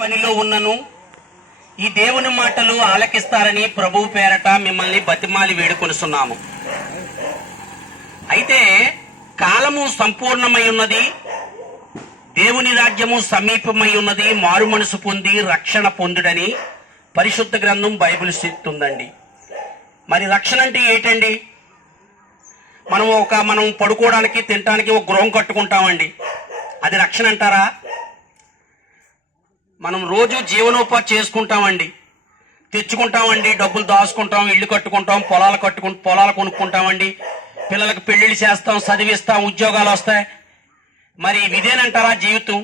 పనిలో ఉన్నను ఈ దేవుని మాటలు ఆలకిస్తారని ప్రభువు పేరట మిమ్మల్ని బతిమాలి వేడుకొనుచున్నాము. అయితే కాలము సంపూర్ణమై ఉన్నది, దేవుని రాజ్యము సమీపమై ఉన్నది, మారు మనసు పొంది రక్షణ పొందుడని పరిశుద్ధ గ్రంథం బైబిల్ చెప్తుందండి. మరి రక్షణ అంటే ఏంటండి? మనం పడుకోవడానికి తినడానికి ఒక గృహం కట్టుకుంటామండి, అది రక్షణ అంటారా? మనం రోజు జీవనోపాధి చేసుకుంటామండి, తెచ్చుకుంటామండి, డబ్బులు దాచుకుంటాం, ఇల్లు కట్టుకుంటాం, పొలాలు కొనుక్కుంటామండి, పిల్లలకు పెళ్లిళ్ళు చేస్తాం, చదివిస్తాం, ఉద్యోగాలు వస్తాయి. మరి ఇదేనంటారా జీవితం?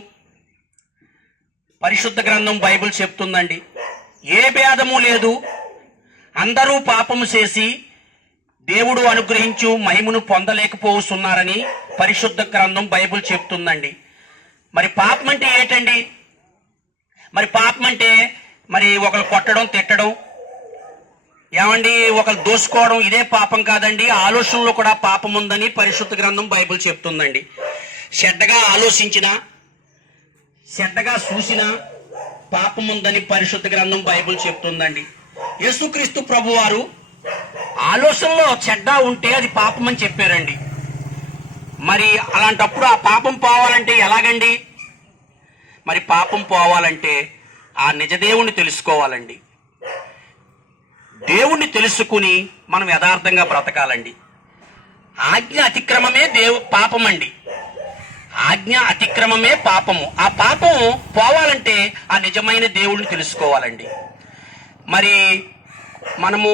పరిశుద్ధ గ్రంథం బైబిల్ చెప్తుందండి, ఏ భేదము లేదు, అందరూ పాపము చేసి దేవుడు అనుగ్రహించు మహిమను పొందలేకపోతున్నారని పరిశుద్ధ గ్రంథం బైబిల్ చెప్తుందండి. మరి పాపం అంటే ఏంటండి? మరి పాపం అంటే మరి ఒకరు కొట్టడం, తిట్టడం, ఏమండి ఒకరు దోసుకోవడం, ఇదే పాపం కాదండి. ఆలోచనలో కూడా పాపం ఉందని పరిశుద్ధ గ్రంథం బైబిల్ చెప్తుందండి. చెడ్డగా ఆలోచించినా, చెడ్డగా చూసినా పాపం ఉందని పరిశుద్ధ గ్రంథం బైబిల్ చెప్తుందండి. యేసుక్రీస్తు ప్రభువారు ఆలోచనలో చెడ్డ ఉంటే అది పాపం అని చెప్పారండి. మరి అలాంటప్పుడు ఆ పాపం పోవాలంటే ఎలాగండి? మరి పాపం పోవాలంటే ఆ నిజదేవుణ్ణి తెలుసుకోవాలండి. దేవుణ్ణి తెలుసుకుని మనం యథార్థంగా బ్రతకాలండి. ఆజ్ఞ అతిక్రమమే పాపం అండి. ఆజ్ఞ అతిక్రమమే పాపము. ఆ పాపం పోవాలంటే ఆ నిజమైన దేవుణ్ణి తెలుసుకోవాలండి. మరి మనము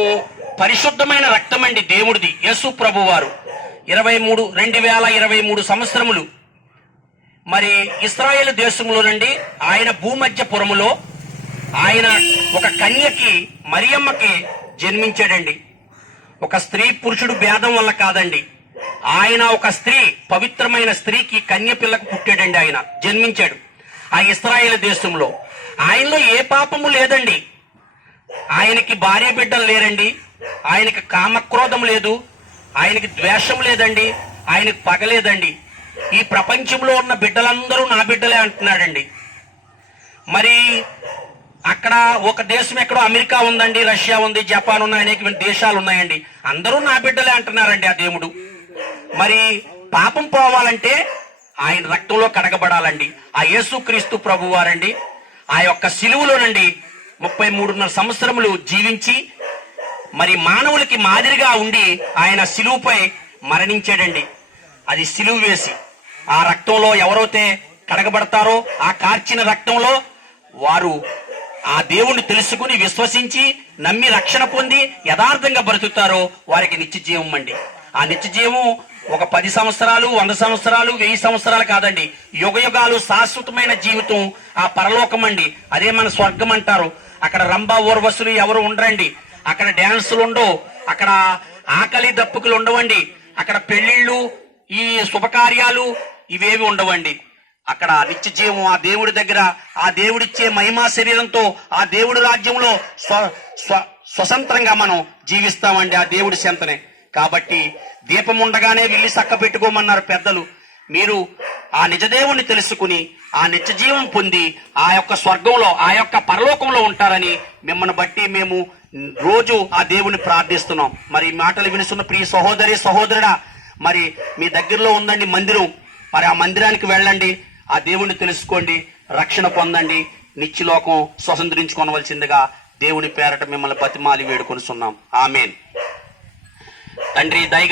పరిశుద్ధమైన రక్తం అండి దేవుడిది. యేసు ప్రభు వారు 2023 సంవత్సరములు మరి ఇశ్రాయేలు దేశంలో నుండి ఆయన భూమధ్యపురములో ఆయన ఒక కన్యకి, మరియమ్మకి జన్మించాడండి. ఒక స్త్రీ పురుషుడు భేదం వల్ల కాదండి, ఆయన ఒక స్త్రీ, పవిత్రమైన స్త్రీకి, కన్య పిల్లకు పుట్టాడండి. ఆయన జన్మించాడు ఆ ఇశ్రాయేలు దేశంలో. ఆయనలో ఏ పాపము లేదండి. ఆయనకి భార్య బిడ్డలు లేరండి, ఆయనకి కామక్రోధం లేదు, ఆయనకి ద్వేషం లేదండి, ఆయనకి పగలేదండి. ఈ ప్రపంచంలో ఉన్న బిడ్డలందరూ నా బిడ్డలే అంటున్నాడండి. మరి అక్కడ ఒక దేశం ఎక్కడో అమెరికా ఉందండి, రష్యా ఉంది, జపాన్ ఉన్నాయి, అనేక దేశాలు ఉన్నాయండి, అందరూ నా బిడ్డలే అంటున్నారండి ఆ దేవుడు. మరి పాపం పోవాలంటే ఆయన రక్తంలో కడగబడాలండి. ఆ యేసుక్రీస్తు ప్రభు వారండి ఆ యొక్క సిలువలోనండి 33.5 సంవత్సరములు జీవించి మరి మానవులకి మాదిరిగా ఉండి ఆయన సిలువుపై మరణించాడండి. అది సిలువ వేసి ఆ రక్తంలో ఎవరైతే కడగబడతారో, ఆ కార్చిన రక్తంలో వారు ఆ దేవుణ్ణి తెలుసుకుని విశ్వసించి నమ్మి రక్షణ పొంది యథార్థంగా బ్రతుకుతారో వారికి నిత్య జీవం అండి. ఆ నిత్య జీవం ఒక 10 సంవత్సరాలు, 100 సంవత్సరాలు, 1000 సంవత్సరాలు కాదండి, యుగ యుగాలు శాశ్వతమైన జీవితం ఆ పరలోకం అండి. అదే మన స్వర్గం అంటారు. అక్కడ రంభా ఊర్వశులు ఎవరు ఉండరండి, అక్కడ డ్యాన్సులు ఉండవు, అక్కడ ఆకలి దప్పుకులు ఉండవండి, అక్కడ పెళ్లిళ్ళు, ఈ శుభకార్యాలు ఇవేవి ఉండవండి. అక్కడ నిత్య జీవం ఆ దేవుడి దగ్గర, ఆ దేవుడిచ్చే మహిమా శరీరంతో ఆ దేవుడి రాజ్యంలో స్వతంత్రంగా మనం జీవిస్తామండి ఆ దేవుడి చెంతనే. కాబట్టి దీపం ఉండగానే వెళ్ళి చక్క పెట్టుకోమన్నారు పెద్దలు. మీరు ఆ నిజదేవుణ్ణి తెలుసుకుని ఆ నిత్య జీవం పొంది ఆ యొక్క స్వర్గంలో, ఆ యొక్క పరలోకంలో ఉంటారని మిమ్మల్ని బట్టి మేము రోజు ఆ దేవుని ప్రార్థిస్తున్నాం. మరి ఈ మాటలు వినుస్తున్న ప్రియ సహోదరి, సహోదరుడా, మరి మీ దగ్గరలో ఉందండి మందిరం, మరి ఆ మందిరానికి వెళ్ళండి, ఆ దేవుణ్ణి తెలుసుకోండి, రక్షణ పొందండి, నిత్యలోకం స్వతంత్రించుకోవలసిందిగా దేవుని పేరట మిమ్మల్ని బతిమాలి వేడుకొనుచున్నాం. ఆమేన్. తండ్రి దయ